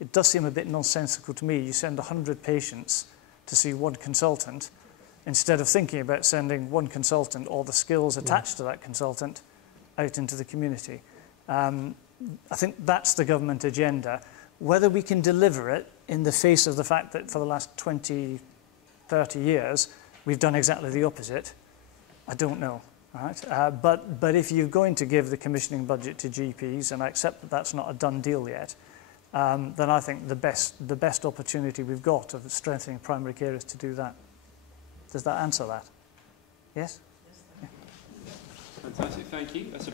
it does seem a bit nonsensical to me. You send 100 patients to see one consultant instead of thinking about sending one consultant or the skills attached to that consultant out into the community. I think that's the government agenda. Whether we can deliver it in the face of the fact that for the last 20, 30 years, we've done exactly the opposite, I don't know. Right? But if you're going to give the commissioning budget to GPs, and I accept that that's not a done deal yet, then I think the best opportunity we've got of strengthening primary care is to do that. Does that answer that? Yes? Yeah. Fantastic, thank you. That's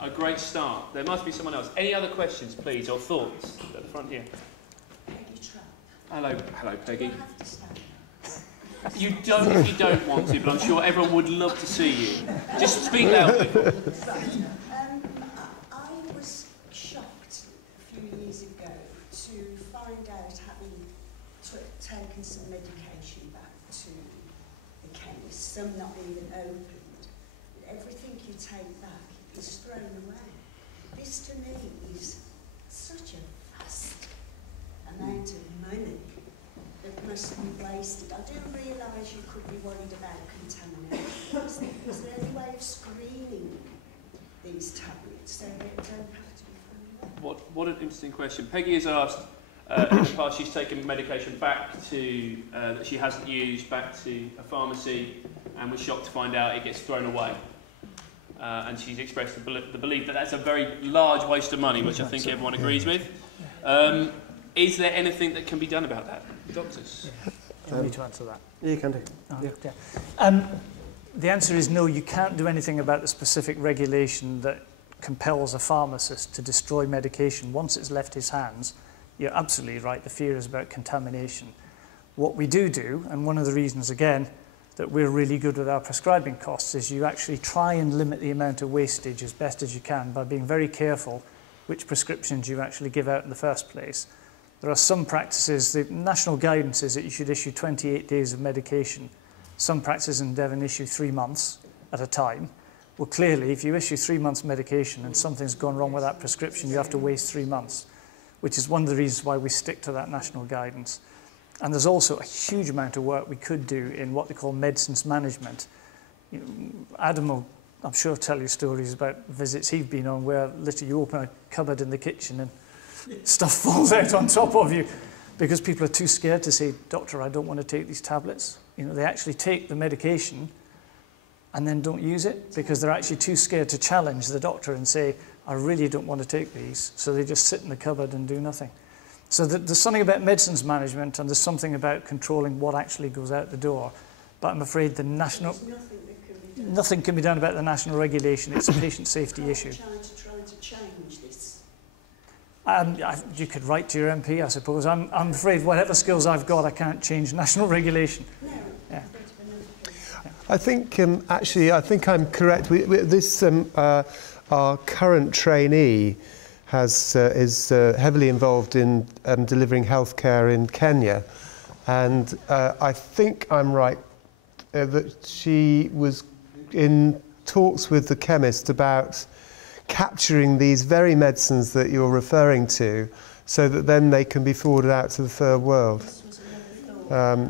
a great start. There must be someone else. Any other questions, please, or thoughts at the front here? Peggy Trapp. Hello, Peggy. Do I have to stand? You don't if you don't want to, but I'm sure everyone would love to see you. Just speak loudly. I was shocked a few years ago to find out, having taken some medication back to the chemist, some not even opened, that everything you take back is thrown away. This to me is such a vast amount of money that must be wasted. I do realise you could be worried about contamination. Is there any way of screening these tablets so they don't have to be thrown away? What an interesting question. Peggy has asked, in the past she's taken medication back to, that she hasn't used, back to a pharmacy, and was shocked to find out it gets thrown away. And she's expressed the belief that that's a very large waste of money, which I think everyone agrees with. Is there anything that can be done about that? Doctors? You want me to answer that? Yeah, you can do. Yeah. The answer is no, you can't do anything about the specific regulation that compels a pharmacist to destroy medication once it's left his hands. You're absolutely right, the fear is about contamination. What we do, and one of the reasons, again, that we're really good with our prescribing costs is you actually try and limit the amount of wastage as best as you can by being very careful which prescriptions you actually give out in the first place. There are some practices, the national guidance is that you should issue 28 days of medication. Some practices in Devon issue 3 months at a time. Well, clearly, if you issue 3 months medication and something's gone wrong with that prescription, you have to waste 3 months, which is one of the reasons why we stick to that national guidance. And there's also a huge amount of work we could do in what they call medicines management. You know, Adam will, I'm sure, tell you stories about visits he's been on where literally you open a cupboard in the kitchen and stuff falls out on top of you because people are too scared to say, "Doctor, I don't want to take these tablets." You know, they actually take the medication and then don't use it because they're actually too scared to challenge the doctor and say, "I really don't want to take these." So they just sit in the cupboard and do nothing. So there's something about medicines management and there's something about controlling what actually goes out the door. But I'm afraid the national... Nothing can be done about the national regulation. It's a patient safety issue. Trying to change this. You could write to your MP, I suppose. I'm afraid whatever skills I've got, I can't change national regulation. No. Yeah. I think, actually, I think I'm correct. Our current trainee is heavily involved in delivering healthcare in Kenya. And I think I'm right that she was in talks with the chemist about capturing these very medicines that you're referring to so that then they can be forwarded out to the third world.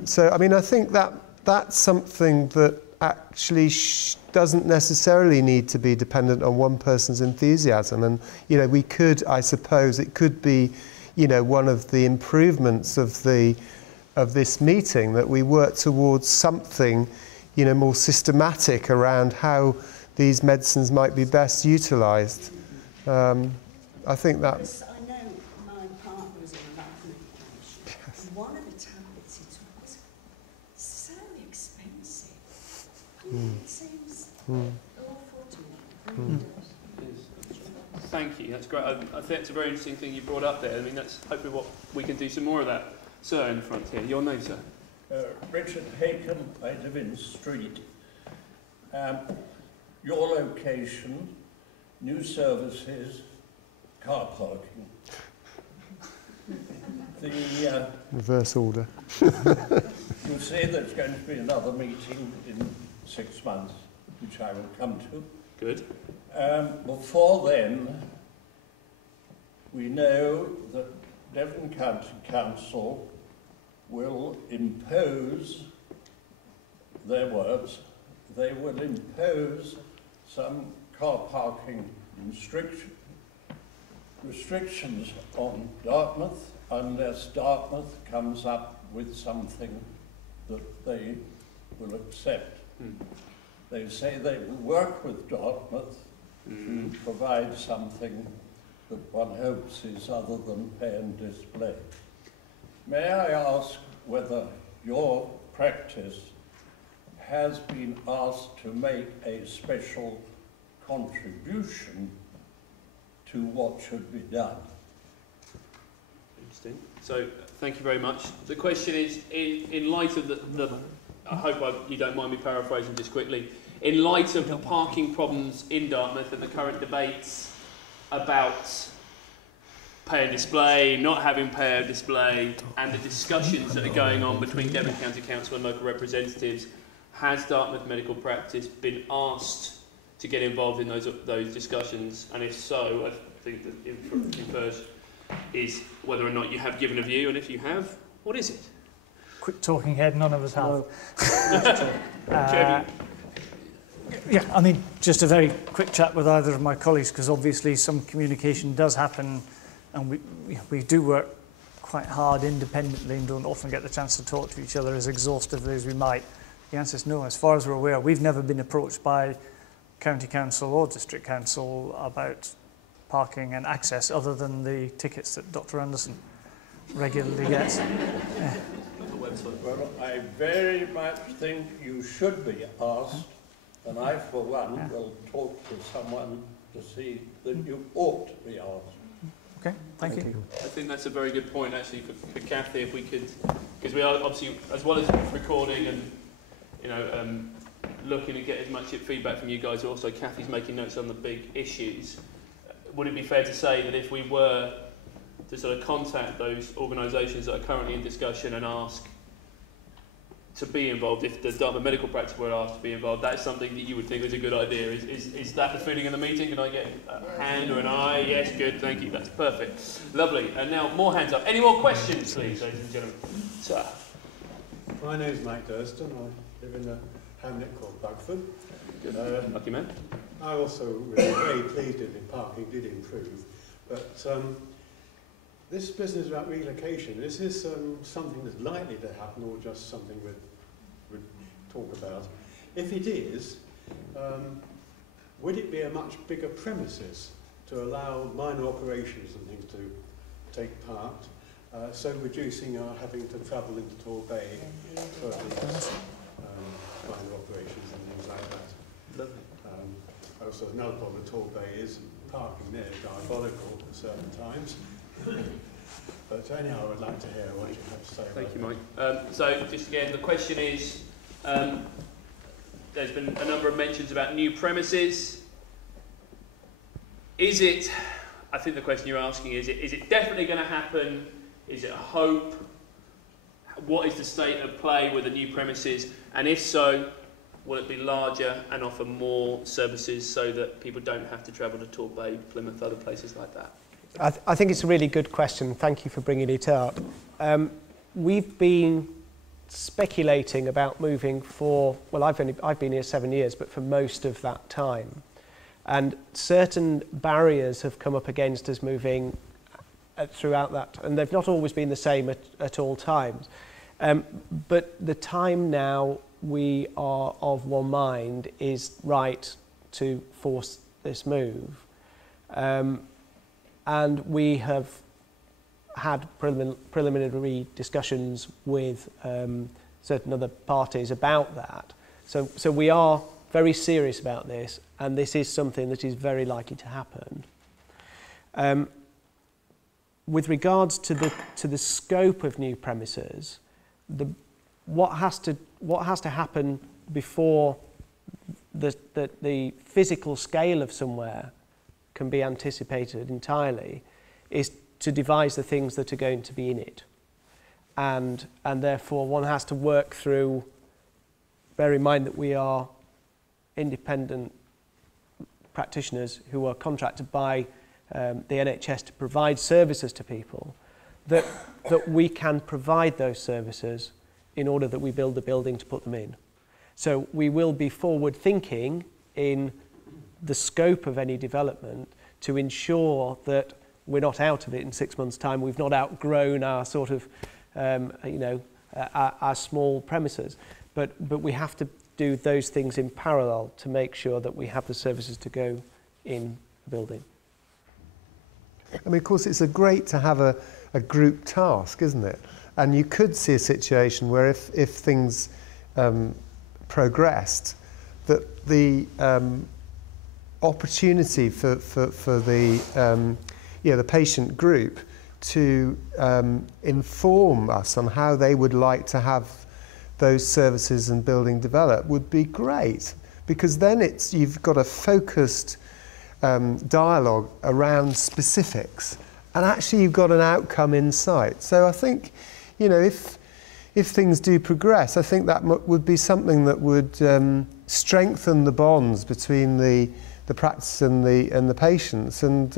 So, I mean, I think that's something that actually doesn't necessarily need to be dependent on one person's enthusiasm. And, you know, we could, I suppose, it could be, you know, one of the improvements of this meeting that we work towards something, you know, more systematic around how these medicines might be best utilised. I think that... I know my partner was on that medication. Yes. One of the tablets he took was so expensive. It seems awful to me. Thank you, that's great. I think it's a very interesting thing you brought up there. I mean, that's hopefully what we can do some more of that. Sir, in the front here. Your name, sir? Richard Haken, I live in Street. Your location, new services, car parking. The reverse order. You say there's going to be another meeting in 6 months, which I will come to. Good. Before then, we know that Devon County Council will impose, their words, they will impose some car parking restrictions on Dartmouth unless Dartmouth comes up with something that they will accept. They say they will work with Dartmouth to provide something that one hopes is other than pay and display. May I ask whether your practice has been asked to make a special contribution to what should be done? Interesting. So, thank you very much. The question is, in light of the I hope you don't mind me paraphrasing just quickly, in light of the parking problems in Dartmouth and the current debates about pay and display, not having pay and display, and the discussions that are going on between Devon County Council and local representatives, has Dartmouth Medical Practice been asked to get involved in those discussions? And if so, I think the first is whether or not you have given a view, and if you have, what is it? Quick talking head, none of us have. Yeah, I mean, just a very quick chat with either of my colleagues, because obviously some communication does happen, and we do work quite hard independently and don't often get the chance to talk to each other as exhaustively as we might. The answer is no. As far as we're aware, we've never been approached by County Council or District Council about parking and access, other than the tickets that Dr. Anderson regularly gets. Yeah. Well, I very much think you should be asked, and I, for one, will talk to someone to see that you ought to be asked. Okay, thank you. I think that's a very good point, actually, for Kathy, if we could, because we are obviously, as well as recording and, you know, looking to get as much feedback from you guys, also Kathy's making notes on the big issues. Would it be fair to say that if we were to sort of contact those organisations that are currently in discussion and ask to be involved, if the Dartmouth Medical Practice were asked to be involved, that's something that you would think was a good idea? Is that the feeling in the meeting? Can I get a hand or an eye? Yes, good, thank you, that's perfect. Lovely, and now more hands up. Any more questions, please, ladies and gentlemen? Sir. My name's Mike Durston. I live in a hamlet called Bugford. Good. Lucky man. I also was very pleased if the parking did improve, but this business about relocation, is this something that's likely to happen, or just something we'd talk about? If it is, would it be a much bigger premises to allow minor operations and things to take part, so reducing our having to travel into Tor Bay for these minor operations and things like that? Also, another problem with Tor Bay is parking there is diabolical at certain times. But anyhow, I would like to hear what you have to say. Thank you, Mike. So, just again, the question is, there's been a number of mentions about new premises. Is it, I think the question you're asking is it definitely going to happen? Is it a hope? What is the state of play with the new premises? And if so, will it be larger and offer more services so that people don't have to travel to Tor Bay, Plymouth, other places like that? I think it's a really good question. Thank you for bringing it up. We've been speculating about moving for, well, I've been here 7 years, but for most of that time. And certain barriers have come up against us moving throughout that, and they've not always been the same at all times. But the time now we are of one mind is right to force this move. And we have had preliminary discussions with certain other parties about that. So we are very serious about this, and this is something that is very likely to happen. With regards to the scope of new premises, what has to happen before the physical scale of somewhere can be anticipated entirely is to devise the things that are going to be in it. And therefore one has to work through, bear in mind that we are independent practitioners who are contracted by the NHS to provide services to people. that we can provide those services in order that we build the building to put them in. So we will be forward thinking in the scope of any development to ensure that we're not out of it in 6 months' time. We've not outgrown our sort of, our small premises. But we have to do those things in parallel to make sure that we have the services to go in the building. I mean, of course, it's great to have a group task, isn't it? And you could see a situation where if things progressed, that the opportunity for the the patient group to inform us on how they would like to have those services and building develop would be great, because then you've got a focused dialogue around specifics, and actually you've got an outcome in sight. So I think, if things do progress, I think that would be something that would strengthen the bonds between the practice and the patients, and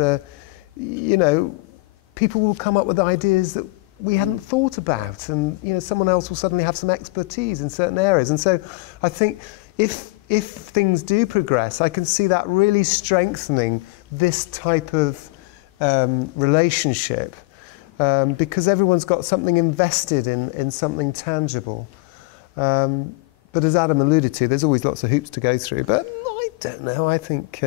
people will come up with ideas that we hadn't thought about, and someone else will suddenly have some expertise in certain areas. And so I think if things do progress, I can see that really strengthening this type of relationship, because everyone's got something invested in something tangible. But as Adam alluded to, there's always lots of hoops to go through. But I don't know, I think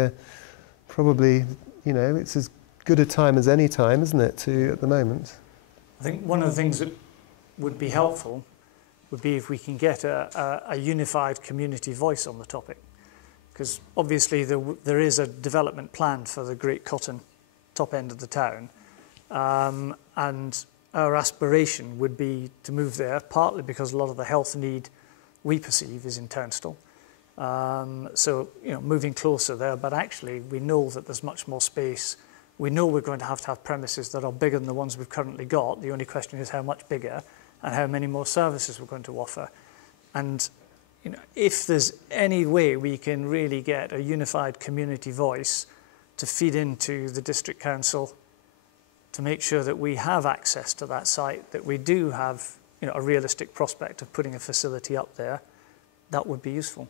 probably, it's as good a time as any time, isn't it, at the moment? I think one of the things that would be helpful would be if we can get a unified community voice on the topic. Because obviously there is a development plan for the Great Cotton top end of the town. And our aspiration would be to move there, partly because a lot of the health need we perceive is in Turnstall. So, moving closer there, but actually we know that there's much more space. We know we're going to have premises that are bigger than the ones we've currently got. The only question is how much bigger and how many more services we're going to offer. And if there's any way we can really get a unified community voice to feed into the district council to make sure that we have access to that site, that we do have a realistic prospect of putting a facility up there, that would be useful.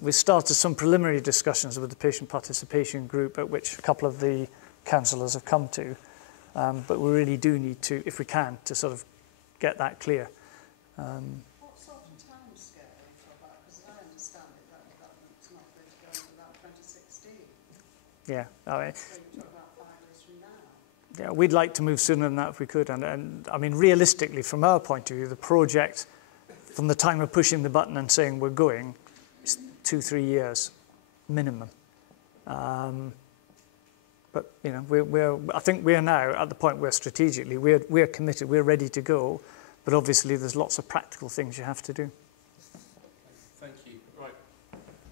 We started some preliminary discussions with the patient participation group, at which a couple of the councillors have come to, but we really do need to, if we can, to sort of get that clear. What sort of time scale for that? Because I understand that development's not going to go until about 2016. Yeah, So you're talking about 5 years from now. Yeah, we'd like to move sooner than that if we could. And I mean, realistically, from our point of view, the project, from the time of pushing the button and saying we're going, 2-3 years minimum. But I think we're now at the point where strategically we're committed, we're ready to go, but obviously there's lots of practical things you have to do. Thank you.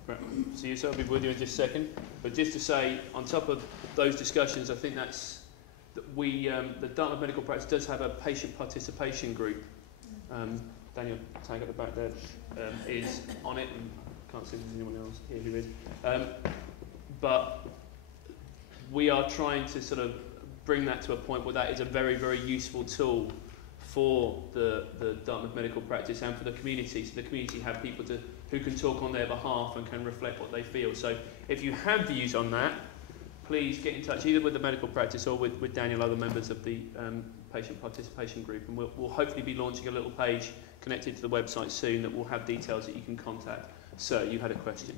Right. So I'll be with you in just a second. But just to say, on top of those discussions, I think the Dartmouth Medical Practice does have a patient participation group. Daniel Tag at the back there is on it, and can't see if there's anyone else here who is. But we are trying to sort of bring that to a point where that is a very, very useful tool for the Dartmouth Medical Practice and for the community. So the community have people who can talk on their behalf and can reflect what they feel. So if you have views on that, please get in touch either with the medical practice or with Daniel, other members of the patient participation group, and we'll hopefully be launching a little page connected to the website soon that will have details that you can contact. So you had a question.